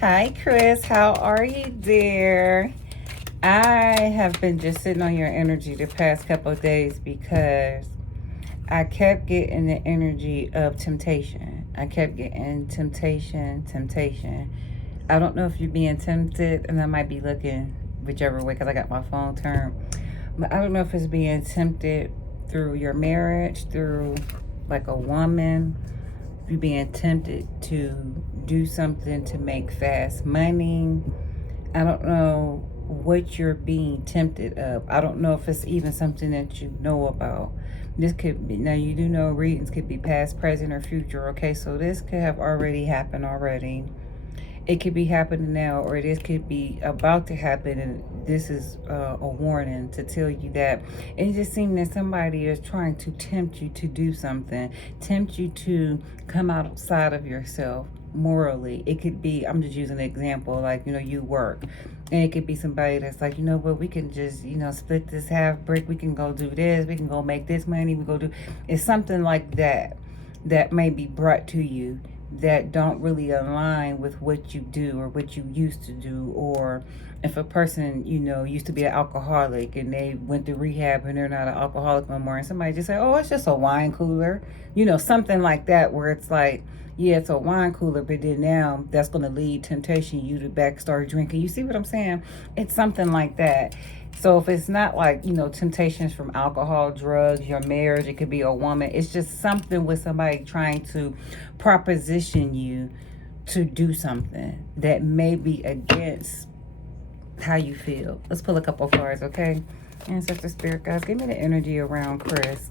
Hi, Chris. How are you, dear? I have been just sitting on your energy the past couple of days because I kept getting the energy of temptation. I kept getting temptation, temptation. I don't know if you're being tempted, and I might be looking whichever way because I got my phone turned. But I don't know if it's being tempted through your marriage, through like a woman, you being tempted to do something to make fast money. I don't know what you're being tempted of. I don't know if it's even something that you know about. This could be, now you do know readings could be past, present, or future. Okay, so this could have already happened already. It could be happening now, or this could be about to happen, and this is a warning to tell you that it just seems that somebody is trying to tempt you to do something, tempt you to come outside of yourself morally. It could be, I'm just using an example, like, you work, and it could be somebody that's like, but we can just, split this half brick, we can go do this, we can go make this money, we go do, it's something like that that may be brought to you that don't really align with what you do or what you used to do. Or if a person, used to be an alcoholic and they went to rehab and they're not an alcoholic no more, and somebody just say, oh, it's just a wine cooler, something like that, where it's like, yeah, it's a wine cooler, but then now that's going to lead temptation you to back start drinking. You see what I'm saying? It's something like that. So if it's not like, temptations from alcohol, drugs, your marriage, it could be a woman. It's just something with somebody trying to proposition you to do something that may be against how you feel. Let's pull a couple of cards, okay? Ancestor Spirit guys, give me the energy around Chris.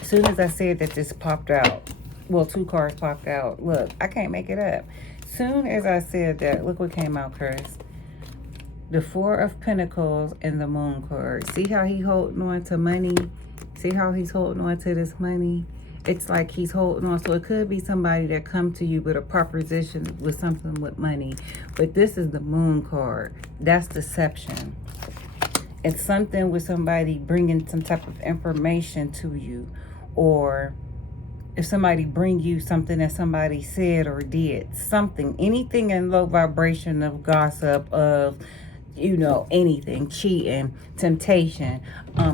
As soon as I said that, this popped out. Well, two cards popped out. Look, I can't make it up. Soon as I said that, look what came out, Chris. The Four of Pentacles and the Moon card. See how he holding on to money? See how he's holding on to this money? It's like he's holding on. So it could be somebody that come to you with a proposition with something with money. But this is the Moon card. That's deception. It's something with somebody bringing some type of information to you. Or if somebody bring you something that somebody said or did. Something. Anything in low vibration of gossip, of anything, cheating, temptation,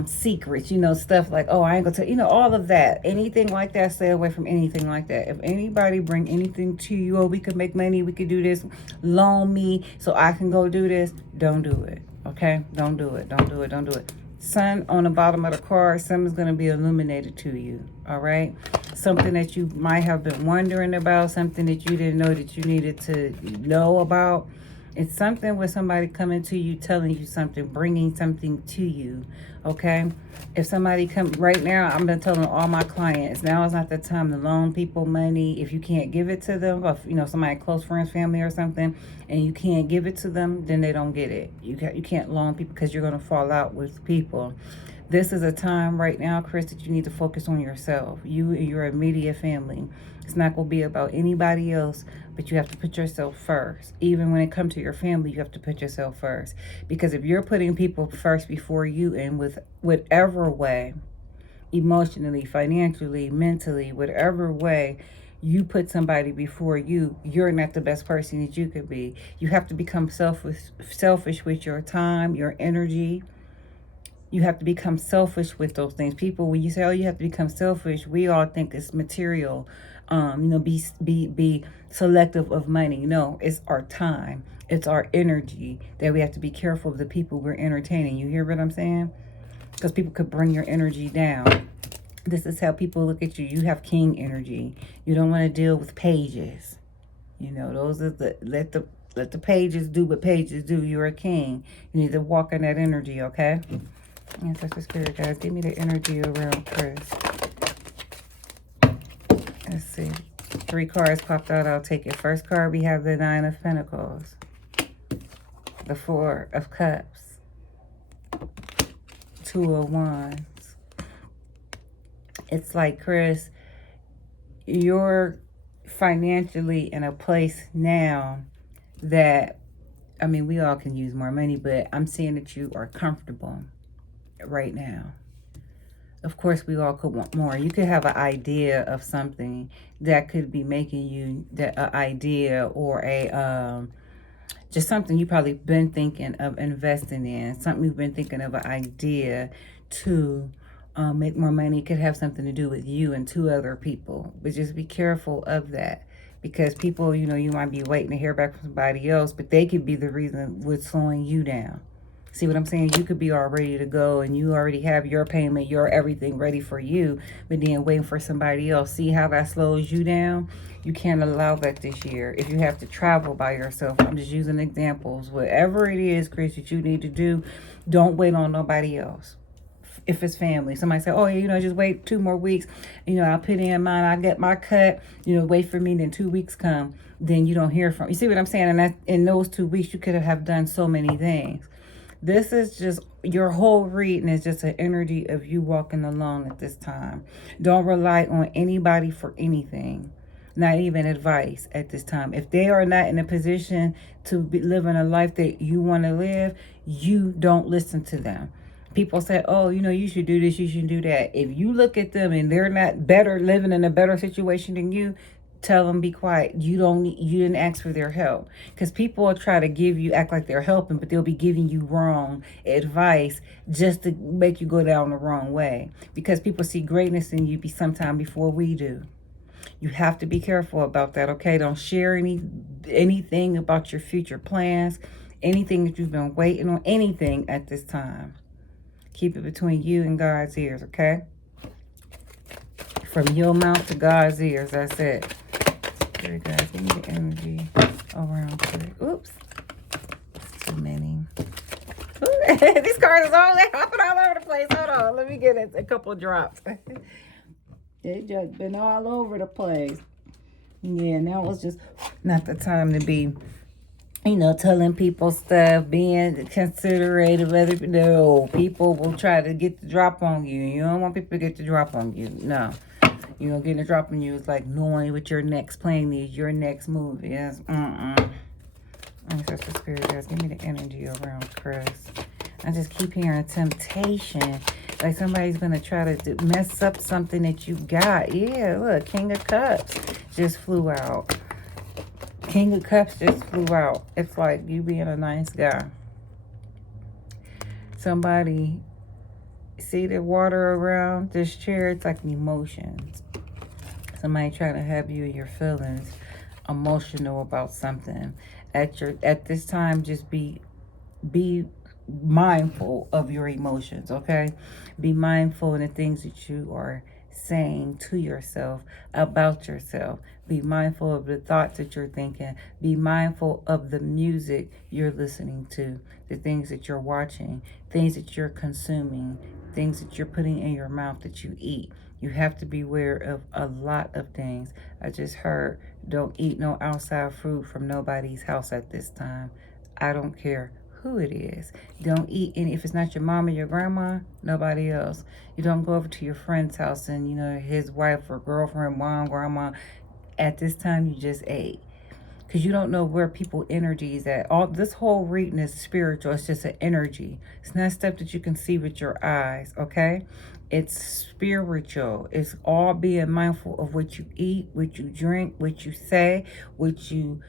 secrets, stuff like, oh, I ain't gonna tell, all of that, anything like that. Stay away from anything like that. If anybody bring anything to you, oh, we could make money, we could do this, loan me so I can go do this, don't do it. Okay, don't do it. Don't do it. Sun on the bottom of the card, something's going to be illuminated to you. All right, something that you might have been wondering about, something that you didn't know that you needed to know about. It's something with somebody coming to you, telling you something, bringing something to you, okay? If somebody come right now, I'm been telling all my clients, now is not the time to loan people money. If you can't give it to them, if, somebody close friends, family or something, and you can't give it to them, then they don't get it. You can't loan people because you're going to fall out with people. This is a time right now, Chris, that you need to focus on yourself, you and your immediate family. It's not going to be about anybody else, but you have to put yourself first. Even when it comes to your family, you have to put yourself first. Because if you're putting people first before you, and with whatever way, emotionally, financially, mentally, whatever way, you put somebody before you, you're not the best person that you could be. You have to become selfish with your time, your energy. You have to become selfish with those things. People, when you say, oh, you have to become selfish, we all think it's material. Be selective of money. No, it's our time. It's our energy that we have to be careful of the people we're entertaining. You hear what I'm saying? Because people could bring your energy down. This is how people look at you. You have king energy. You don't want to deal with pages. Those are let the pages do what pages do. You're a king. You need to walk in that energy, okay? Ancestor Spirit guys, give me the energy around Chris. Let's see. 3 cards popped out. I'll take it. First card, we have the 9 of Pentacles. The 4 of Cups. 2 of Wands. It's like, Chris, you're financially in a place now that, I mean, we all can use more money, but I'm seeing that you are comfortable right now. Of course, we all could want more. You could have an idea of something that could be making you that an idea or a just something you probably been thinking of investing in. Something you've been thinking of an idea to make more money. It could have something to do with you and two other people. But just be careful of that. Because people, you might be waiting to hear back from somebody else, but they could be the reason what's slowing you down. See what I'm saying? You could be all ready to go and you already have your payment, your everything ready for you, but then waiting for somebody else. See how that slows you down? You can't allow that this year. If you have to travel by yourself, I'm just using examples. Whatever it is, Chris, that you need to do, don't wait on nobody else. If it's family, somebody say, oh, just wait 2 more weeks. I'll put in mine. I'll get my cut. Wait for me. Then 2 weeks come. Then you don't hear from. You see what I'm saying? And that, in those 2 weeks, you could have done so many things. This is just, your whole reading is just an energy of you walking alone at this time. Don't rely on anybody for anything. Not even advice at this time. If they are not in a position to be living a life that you want to live, you don't listen to them. People say, oh, you should do this, you should do that. If you look at them and they're not better, living in a better situation than you, tell them be quiet. You didn't ask for their help. Because people will try to act like they're helping, but they'll be giving you wrong advice just to make you go down the wrong way. Because people see greatness in you sometime before we do. You have to be careful about that, okay? Don't share anything about your future plans, anything that you've been waiting on, anything at this time. Keep it between you and God's ears, okay? From your mouth to God's ears, that's it. Here, guys, give me the energy around here. Oops. It's too many. Ooh, these cards is all hopping all over the place. Hold on. Let me get a couple drops. They just been all over the place. Yeah, now it's just not the time to be, telling people stuff, being considerate of other people. No, people will try to get the drop on you. You don't want people to get the drop on you. No. Getting a drop on you is like knowing what your next plan is, your next move is. Ancestor Spirit, guys, give me the energy around Chris. I just keep hearing temptation. Like somebody's going to try to mess up something that you got. Yeah, look, King of Cups just flew out. King of Cups just flew out. It's like you being a nice guy. Somebody, see the water around this chair? It's like emotions. Somebody trying to have you in your feelings, emotional about something. At this time, just be mindful of your emotions, okay? Be mindful of the things that you are saying to yourself about yourself. Be mindful of the thoughts that you're thinking. Be mindful of the music you're listening to, the things that you're watching, things that you're consuming, things that you're putting in your mouth that you eat. You have to be aware of a lot of things. I just heard, don't eat no outside food from nobody's house at this time. I don't care who it is. Don't eat any, if it's not your mom or your grandma, nobody else. You don't go over to your friend's house and, his wife or girlfriend, mom, grandma. At this time, you just ate. Because you don't know where people energy is at. All this whole reading is spiritual. It's just an energy. It's not stuff that you can see with your eyes, okay? It's spiritual. It's all being mindful of what you eat, what you drink, what you say, what you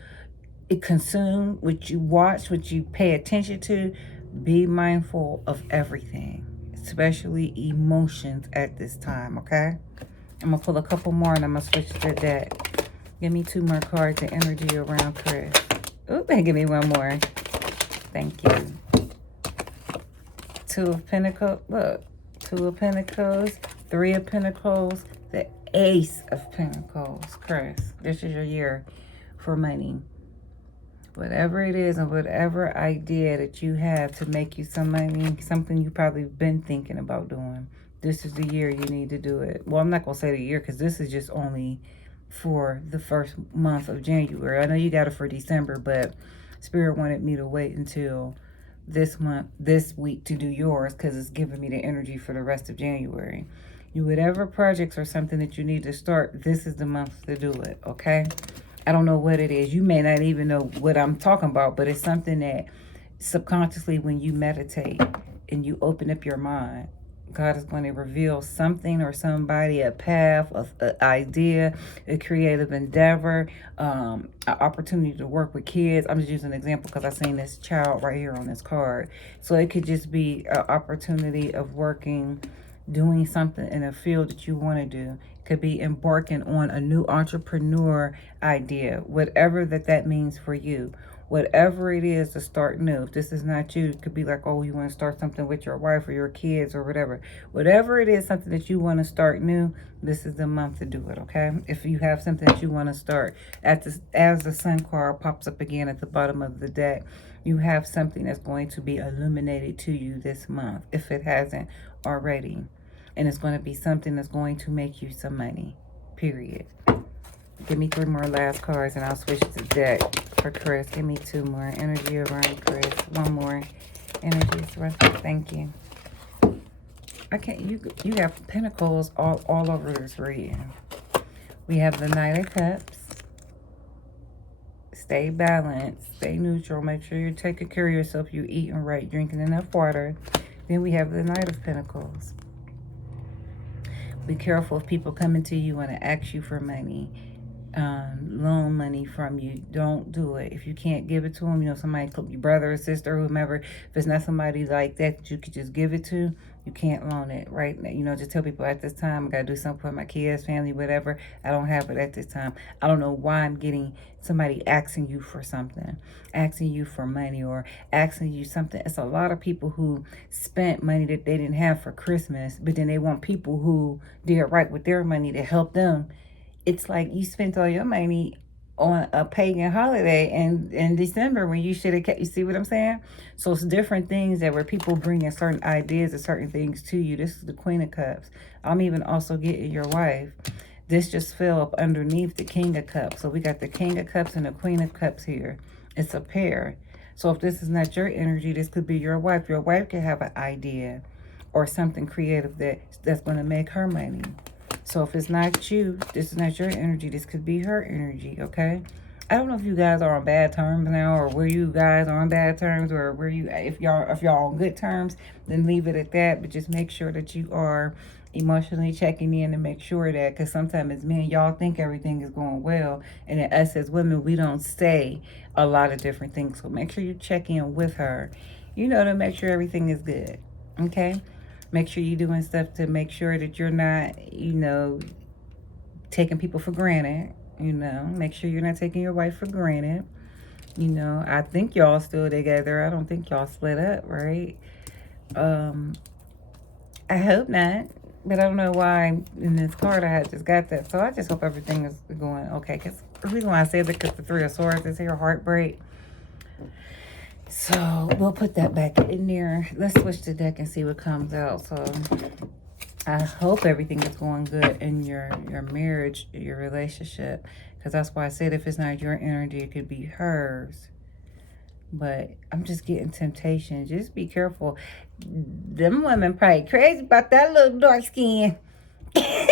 consume, what you watch, what you pay attention to. Be mindful of everything, especially emotions at this time, okay? I'm going to pull a couple more and I'm going to switch to the deck. Give me 2 more cards of energy around Chris. Oop, and give me 1 more. Thank you. 2 of Pentacles. Look. 2 of Pentacles. 3 of Pentacles. The Ace of Pentacles. Chris, this is your year for money. Whatever it is and whatever idea that you have to make you some money, something you probably been thinking about doing, this is the year you need to do it. Well, I'm not going to say the year because this is just only for the first month of January. I know you got it for December, but Spirit wanted me to wait until this week to do yours because it's giving me the energy for the rest of January. Whatever projects or something that you need to start, this is the month to do it, okay? I don't know what it is. You may not even know what I'm talking about, but it's something that subconsciously when you meditate and you open up your mind God is going to reveal something or somebody, a path, an idea, a creative endeavor, an opportunity to work with kids. I'm just using an example because I've seen this child right here on this card. So it could just be an opportunity of working, doing something in a field that you want to do. Could be embarking on a new entrepreneur idea, whatever that means for you. Whatever it is to start new. If this is not you, it could be like, oh, you want to start something with your wife or your kids or whatever. Whatever it is, something that you want to start new, this is the month to do it, okay? If you have something that you want to start, as the Sun card pops up again at the bottom of the deck, you have something that's going to be illuminated to you this month, if it hasn't already. And it's going to be something that's going to make you some money, period. Give me 3 more last cards and I'll switch the deck for Chris. Give me 2 more. Energy around Chris. 1 more. Energy around. Thank you. I can't. You have pentacles all over this reading. We have the Knight of Cups. Stay balanced. Stay neutral. Make sure you're taking care of yourself. You're eating right. Drinking enough water. Then we have the Knight of Pentacles. Be careful if people coming to you and ask you for money. Loan money from you. Don't do it. If you can't give it to them, you know, somebody, your brother or sister, whomever, if it's not somebody like that you could just give it to, you can't loan it, right? You know, just tell people at this time, I got to do something for my kids, family, whatever. I don't have it at this time. I don't know why I'm getting somebody asking you for something, asking you for money or asking you something. It's a lot of people who spent money that they didn't have for Christmas, but then they want people who did right with their money to help them. It's like you spent all your money on a pagan holiday in December when you should have, you see what I'm saying? So it's different things that where people bringing certain ideas and certain things to you. This is the Queen of Cups. I'm even also getting your wife. This just fell up underneath the King of Cups. So we got the King of Cups and the Queen of Cups here. It's a pair. So if this is not your energy, this could be your wife. Your wife could have an idea or something creative that's going to make her money. So if it's not you, this is not your energy, this could be her energy, okay? I don't know if you guys are on bad terms now or where you guys are on bad terms or where you, if y'all on good terms, then leave it at that. But just make sure that you are emotionally checking in and make sure that, because sometimes as men, y'all think everything is going well. And then us as women, we don't say a lot of different things. So make sure you check in with her, you know, to make sure everything is good, okay? Make sure you're doing stuff to make sure that you're not, you know, taking people for granted. You know, make sure you're not taking your wife for granted. You know, I think y'all still together. I don't think y'all split up, right? I hope not. But I don't know why in this card I had just got that. So I just hope everything is going okay. Because the reason why I say that, because the 3 of Swords is here, heartbreak. So we'll put that back in there. Let's switch the deck and see what comes out. So I hope everything is going good in your marriage, your relationship. Because that's why I said if it's not your energy, it could be hers. But I'm just getting temptation. Just be careful. Them women probably crazy about that little dark skin. Them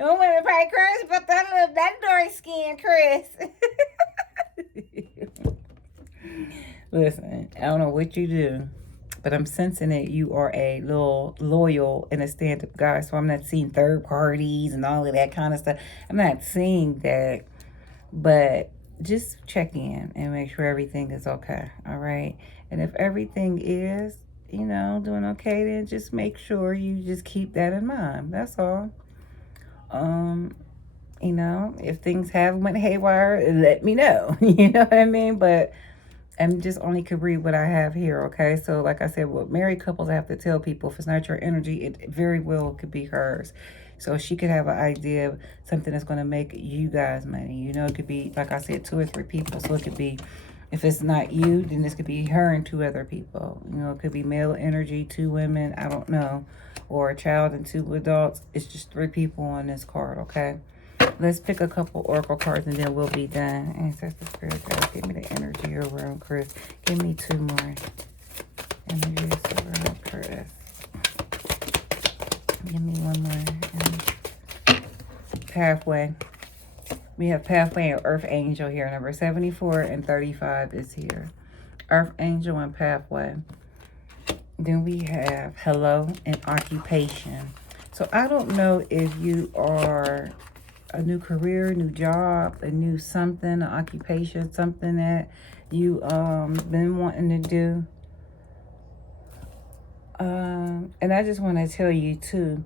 women probably crazy about that dark skin, Chris. Listen, I don't know what you do, but I'm sensing that you are a little loyal and a stand-up guy. So I'm not seeing third parties and all of that kind of stuff. I'm not seeing that, but just check in and make sure everything is okay, all right? And if everything is, you know, doing okay, then just make sure you just keep that in mind. That's all. You know, if things have went haywire, let me know. You know what I mean? But I'm just only could read what I have here, okay? So like I said, with married couples, I have to tell people if it's not your energy, it very well could be hers. So she could have an idea of something that's going to make you guys money. You know, it could be, like I said, 2 or 3 people. So it could be, if it's not you, then this could be her and 2 other people. You know, it could be male energy, 2 women, I don't know. Or a child and 2 adults. It's just 3 people on this card, okay? Let's pick a couple oracle cards and then we'll be done. Ancestor Spirit Guides, give me the energy around Chris. Give me 2 more. Energies around Chris. Give me 1 more. Pathway. We have Pathway and Earth Angel here. Number 74 and 35 is here. Earth Angel and Pathway. Then we have hello and occupation. So I don't know if you are a new career, new job, a new something, an occupation, something that you been wanting to do. And I just want to tell you too,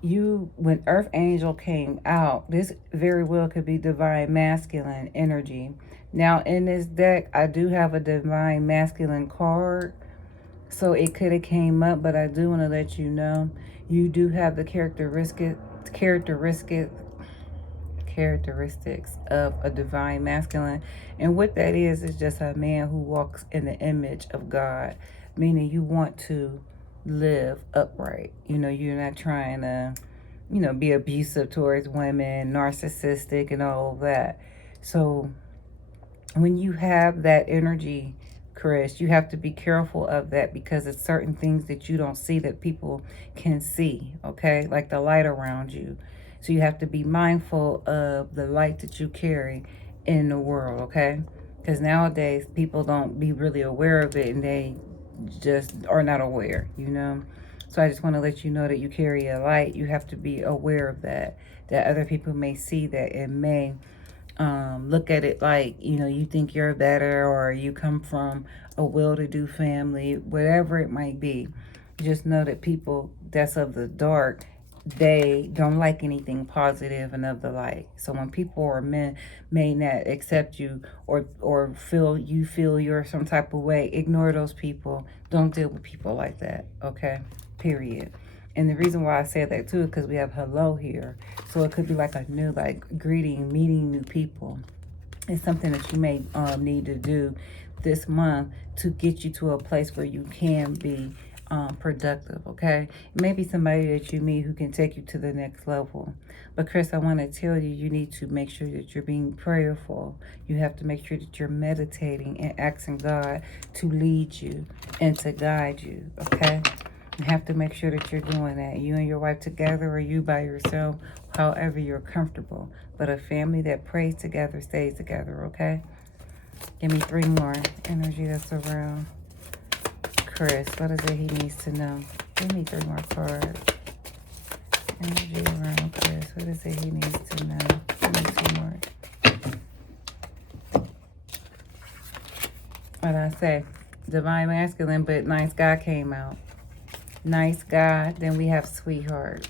when Earth Angel came out, this very well could be divine masculine energy. Now in this deck, I do have a divine masculine card, so it could have came up, but I do want to let you know you do have the characteristics of a divine masculine. And what that is just a man who walks in the image of God, meaning you want to live upright. You're not trying to, be abusive towards women, narcissistic and all of that. So when you have that energy, Chris, you have to be careful of that, because it's certain things that you don't see that people can see, okay? Like the light around you. So you have to be mindful of the light that you carry in the world, okay? Because nowadays people don't be really aware of it, and they just are not aware, So I just want to let you know that you carry a light. You have to be aware of that other people may see that and may look at it like, you think you're better, or you come from a well-to-do family, whatever it might be. Just know that people that's of the dark, they don't like anything positive and of the light. So when people or men may not accept you, or feel you're some type of way, ignore those people. Don't deal with people like that, okay? Period. And the reason why I say that too is because we have hello here. So it could be like a new, greeting, meeting new people. It's something that you may need to do this month to get you to a place where you can be productive, okay? Maybe somebody that you meet who can take you to the next level. But Chris, I want to tell you, you need to make sure that you're being prayerful. You have to make sure that you're meditating and asking God to lead you and to guide you, okay? You have to make sure that you're doing that. You and your wife together, or you by yourself, however you're comfortable. But a family that prays together stays together, okay? Give me 3 more. Energy that's around Chris. What is it he needs to know? Give me 3 more cards. Energy around Chris. What is it he needs to know? Give me 2 more. What did I say? Divine masculine, but nice guy came out. Nice guy. Then we have sweetheart.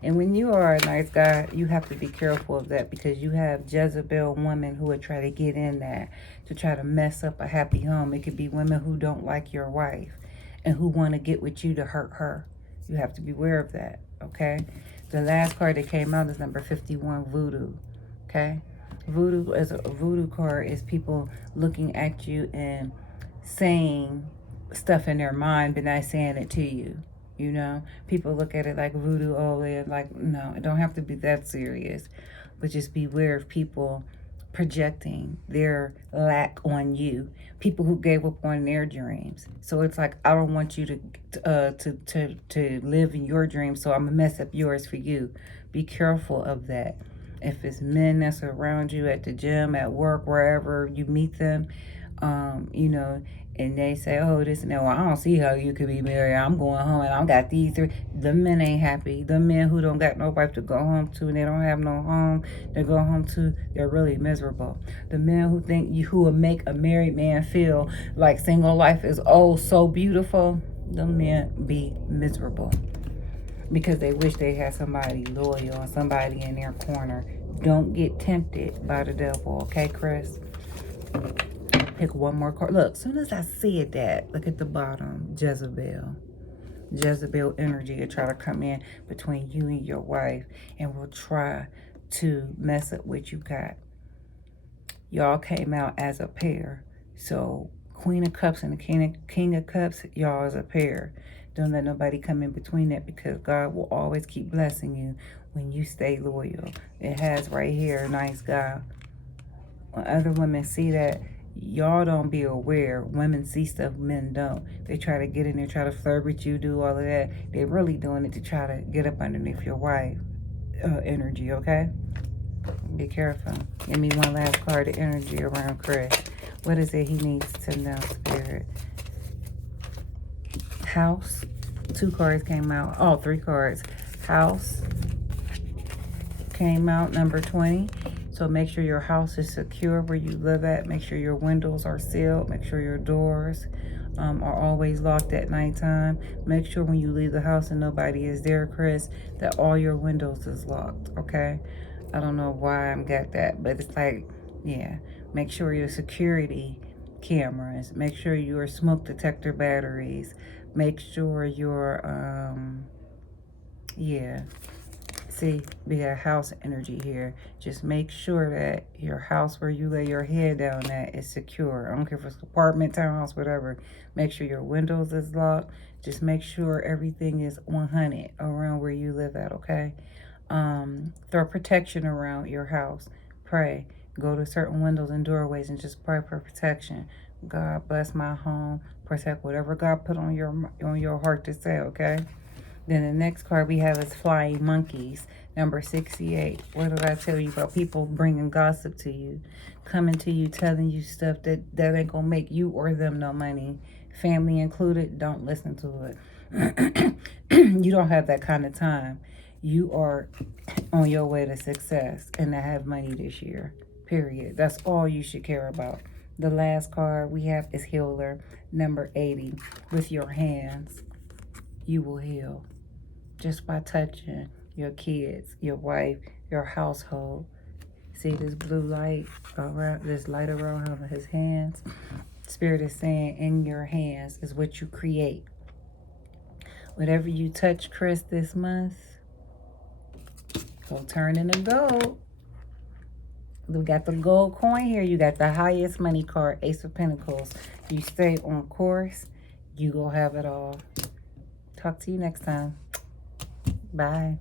And when you are a nice guy, you have to be careful of that, because you have Jezebel women who would try to get in there to try to mess up a happy home. It could be women who don't like your wife and who want to get with you to hurt her. You have to be aware of that, okay? The last card that came out is number 51, voodoo, okay? Voodoo card is people looking at you and saying stuff in their mind but not saying it to you. People look at it like voodoo, they're like, no, it don't have to be that serious. But just beware of people projecting their lack on you. People who gave up on their dreams. So it's like, I don't want you to live in your dreams, so I'm gonna mess up yours for you. Be careful of that. If it's men that's around you at the gym, at work, wherever you meet them, and they say, oh, this and that, well, I don't see how you could be married. I'm going home and I got these 3. The men ain't happy. The men who don't got no wife to go home to and they don't have no home to go home to, they're really miserable. The men who will make a married man feel like single life is so beautiful, the men be miserable, because they wish they had somebody loyal and somebody in their corner. Don't get tempted by the devil, okay, Chris? Pick 1 more card. Look, as soon as I said that, look at the bottom. Jezebel energy to try to come in between you and your wife, and will try to mess up what you got. Y'all came out as a pair. So Queen of Cups and the King of Cups, y'all as a pair. Don't let nobody come in between that, because God will always keep blessing you when you stay loyal. It has right here, nice guy. When other women see that, y'all don't be aware. Women see stuff men don't. They try to get in there, try to flirt with you, do all of that. They're really doing it to try to get up underneath your wife energy, okay? Be careful. Give me 1 last card of energy around Chris. What is it he needs to know, Spirit? House. 2 cards came out. Oh, 3 cards. House came out, number 20. So make sure your house is secure where you live at. Make sure your windows are sealed. Make sure your doors are always locked at nighttime. Make sure when you leave the house and nobody is there, Chris, that all your windows is locked, okay? I don't know why I'm got that, but it's like, yeah. Make sure your security cameras. Make sure your smoke detector batteries. Make sure your, yeah. See, we got house energy here. Just make sure that your house where you lay your head down at is secure. I don't care if it's apartment, townhouse, whatever. Make sure your windows is locked. Just make sure everything is 100 around where you live at, okay? Throw protection around your house. Pray. Go to certain windows and doorways and just pray for protection. God bless my home. Protect whatever God put on your heart to say, okay? Then the next card we have is Flying Monkeys, number 68. What did I tell you about people bringing gossip to you? Coming to you, telling you stuff that ain't going to make you or them no money. Family included, don't listen to it. You don't have that kind of time. You are on your way to success and to have money this year, period. That's all you should care about. The last card we have is Healer, number 80. With your hands, you will heal. Just by touching your kids, your wife, your household. See this blue light around, this light around his hands? Spirit is saying in your hands is what you create. Whatever you touch, Chris, this month, go turn into gold. We got the gold coin here. You got the highest money card, Ace of Pentacles. You stay on course, you go have it all. Talk to you next time. Bye.